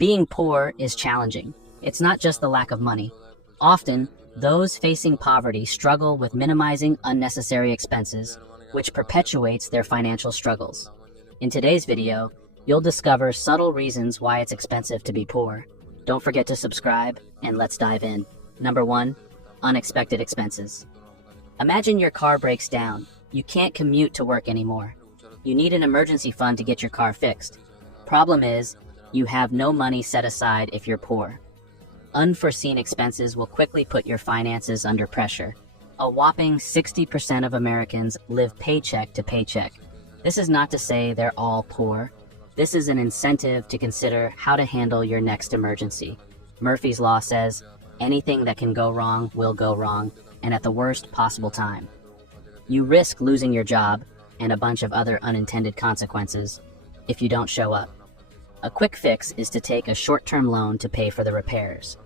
Being poor is challenging. It's not just the lack of money. Often, those facing poverty struggle with minimizing unnecessary expenses, which perpetuates their financial struggles. In today's video, you'll discover subtle reasons why it's expensive to be poor. Don't forget to subscribe, and let's dive in. Number 1, unexpected expenses. Imagine your car breaks down. You can't commute to work anymore. You need an emergency fund to get your car fixed. Problem is, you have no money set aside if you're poor. Unforeseen expenses will quickly put your finances under pressure. A whopping 60% of Americans live paycheck to paycheck. This is not to say they're all poor. This is an incentive to consider how to handle your next emergency. Murphy's Law says, anything that can go wrong will go wrong, and at the worst possible time. You risk losing your job and a bunch of other unintended consequences if you don't show up. A quick fix is to take a short-term loan to pay for the repairs,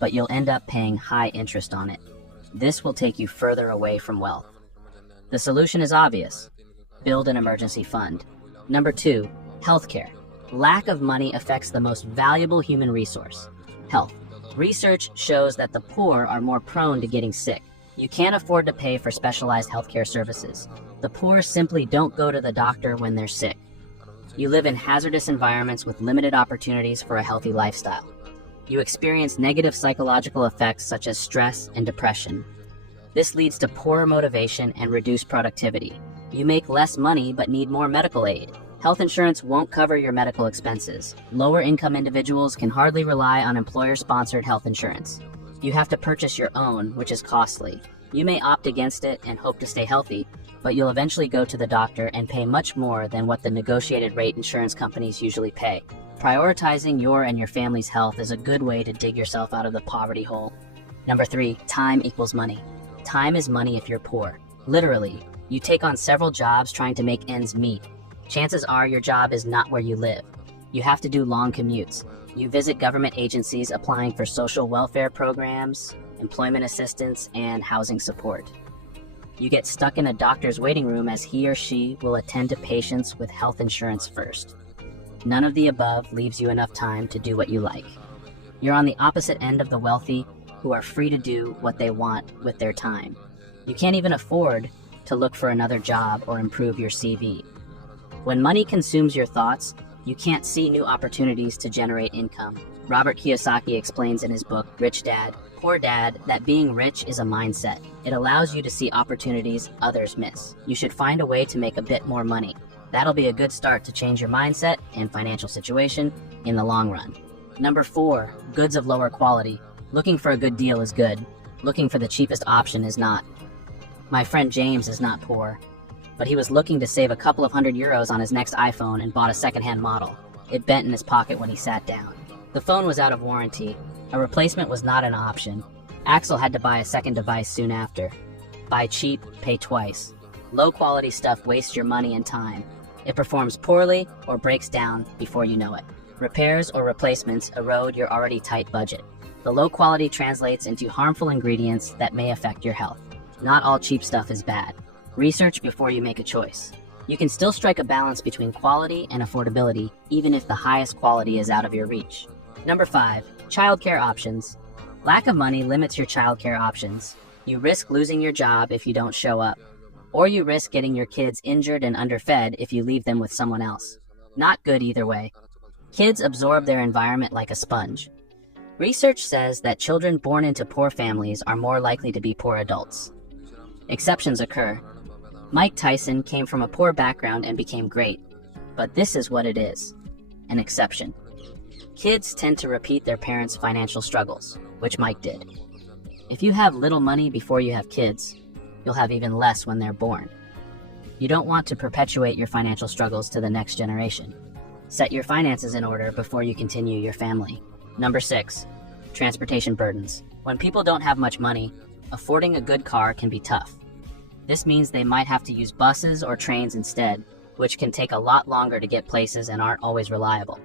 but you'll end up paying high interest on it. This will take you further away from wealth. The solution is obvious. Build an emergency fund. Number 2, healthcare. Lack of money affects the most valuable human resource, health. Research shows that the poor are more prone to getting sick. You can't afford to pay for specialized healthcare services. The poor simply don't go to the doctor when they're sick. You live in hazardous environments with limited opportunities for a healthy lifestyle. You experience negative psychological effects such as stress and depression. This leads to poorer motivation and reduced productivity. You make less money but need more medical aid. Health insurance won't cover your medical expenses. Lower income individuals can hardly rely on employer-sponsored health insurance. You have to purchase your own, which is costly. You may opt against it and hope to stay healthy, but you'll eventually go to the doctor and pay much more than what the negotiated rate insurance companies usually pay. Prioritizing your and your family's health is a good way to dig yourself out of the poverty hole. Number 3, time equals money. Time is money if you're poor. Literally, you take on several jobs trying to make ends meet. Chances are your job is not where you live. You have to do long commutes. You visit government agencies applying for social welfare programs, employment assistance, and housing support. You get stuck in a doctor's waiting room as he or she will attend to patients with health insurance first. None of the above leaves you enough time to do what you like. You're on the opposite end of the wealthy who are free to do what they want with their time. You can't even afford to look for another job or improve your CV. When money consumes your thoughts, you can't see new opportunities to generate income. Robert Kiyosaki explains in his book, Rich Dad, Poor Dad, that being rich is a mindset. It allows you to see opportunities others miss. You should find a way to make a bit more money. That'll be a good start to change your mindset and financial situation in the long run. Number 4, goods of lower quality. Looking for a good deal is good. Looking for the cheapest option is not. My friend James is not poor, but he was looking to save a couple of €100 on his next iPhone and bought a secondhand model. It bent in his pocket when he sat down. The phone was out of warranty. A replacement was not an option. Axel had to buy a second device soon after. Buy cheap, pay twice. Low quality stuff wastes your money and time. It performs poorly or breaks down before you know it. Repairs or replacements erode your already tight budget. The low quality translates into harmful ingredients that may affect your health. Not all cheap stuff is bad. Research before you make a choice. You can still strike a balance between quality and affordability, even if the highest quality is out of your reach. Number 5, childcare options. Lack of money limits your childcare options. You risk losing your job if you don't show up, or you risk getting your kids injured and underfed if you leave them with someone else. Not good either way. Kids absorb their environment like a sponge. Research says that children born into poor families are more likely to be poor adults. Exceptions occur. Mike Tyson came from a poor background and became great, but this is what it is, an exception. Kids tend to repeat their parents' financial struggles, which Mike did. If you have little money before you have kids, you'll have even less when they're born. You don't want to perpetuate your financial struggles to the next generation. Set your finances in order before you continue your family. Number 6, transportation burdens. When people don't have much money, affording a good car can be tough. This means they might have to use buses or trains instead, which can take a lot longer to get places and aren't always reliable.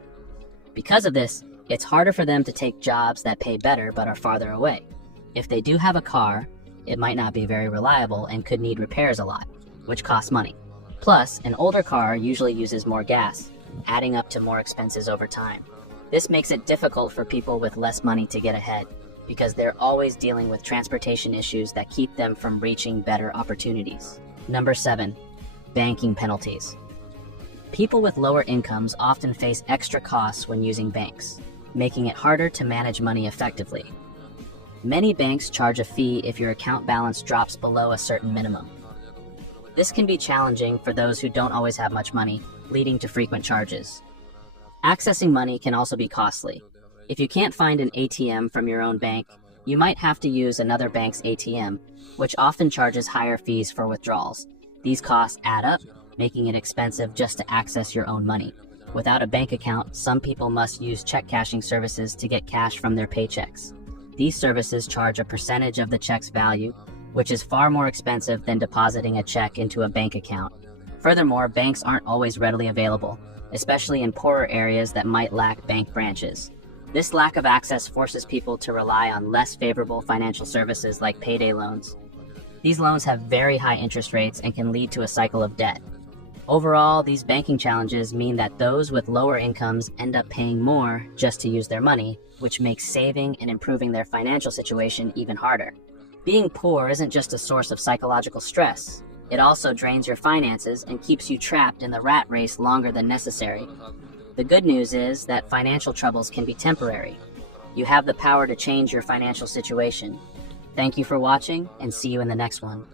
Because of this, it's harder for them to take jobs that pay better but are farther away. If they do have a car, it might not be very reliable and could need repairs a lot, which costs money. Plus, an older car usually uses more gas, adding up to more expenses over time. This makes it difficult for people with less money to get ahead, because they're always dealing with transportation issues that keep them from reaching better opportunities. Number 7, banking penalties. People with lower incomes often face extra costs when using banks, making it harder to manage money effectively. Many banks charge a fee if your account balance drops below a certain minimum. This can be challenging for those who don't always have much money, leading to frequent charges. Accessing money can also be costly. If you can't find an ATM from your own bank, you might have to use another bank's ATM, which often charges higher fees for withdrawals. These costs add up, making it expensive just to access your own money. Without a bank account, some people must use check cashing services to get cash from their paychecks. These services charge a percentage of the check's value, which is far more expensive than depositing a check into a bank account. Furthermore, banks aren't always readily available, especially in poorer areas that might lack bank branches. This lack of access forces people to rely on less favorable financial services like payday loans. These loans have very high interest rates and can lead to a cycle of debt. Overall, these banking challenges mean that those with lower incomes end up paying more just to use their money, which makes saving and improving their financial situation even harder. Being poor isn't just a source of psychological stress. It also drains your finances and keeps you trapped in the rat race longer than necessary. The good news is that financial troubles can be temporary. You have the power to change your financial situation. Thank you for watching, and see you in the next one.